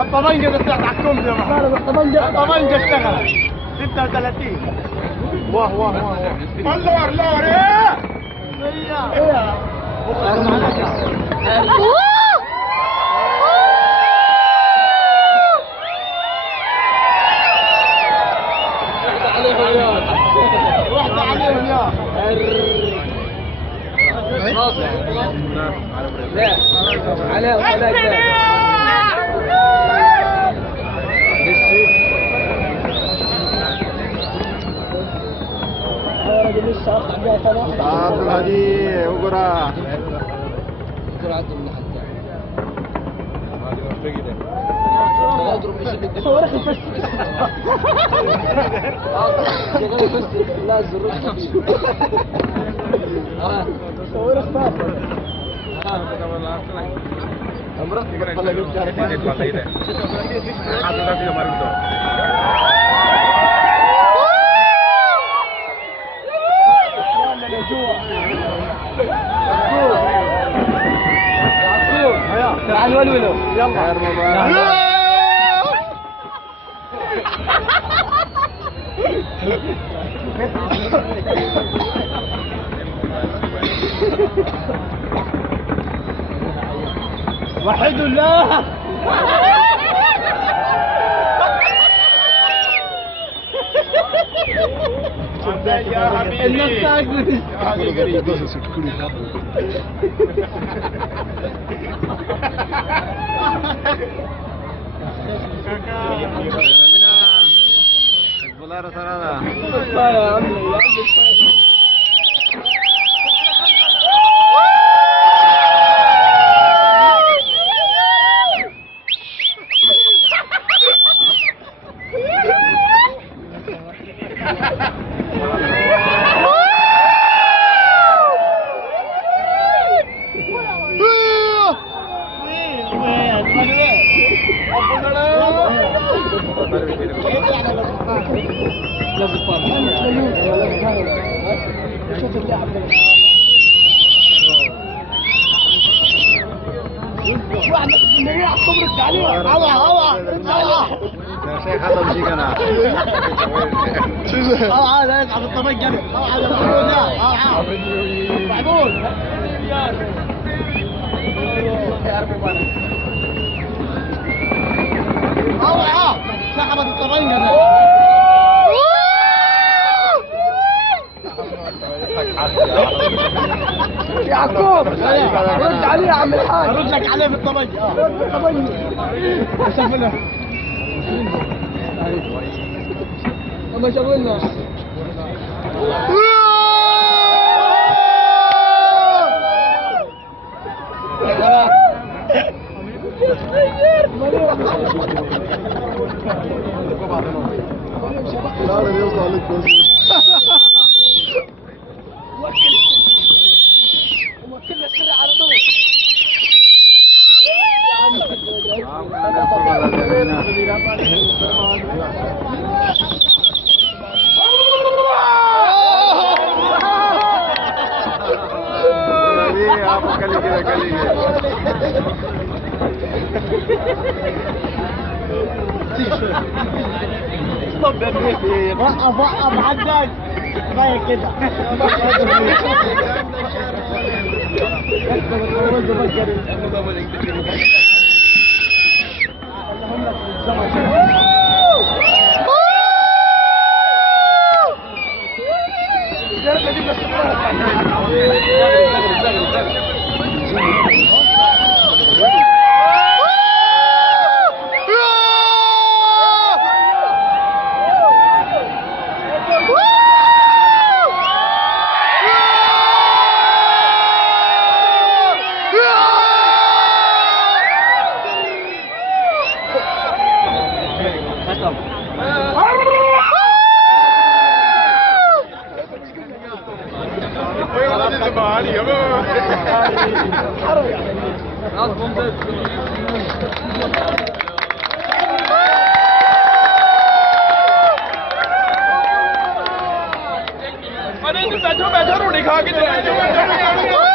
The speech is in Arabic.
الطبنجة بتطلع على الكمبيوتر يا محمد. الطبنجة اشتغلت 36. واه واه واه اللور لور ايه؟ ايه واحدة عليهم يا لا عليهم عبد الهادي وقرا صورك بس لا زرق صورك بس امرك بطلع يمشي تعال ولولو يلا وحد الله يا حبيبي سحبت الطبنجة يعقوب رد عليه يا عم الحاج ارد لك عليه في الطبنجة شوف له والله شغلنا لا يوصل لك وكل السرعة على طول طب يا بنتي وقف عداك كفايه كده اللهم علي बैठो बैठो रोटी खा के जाओ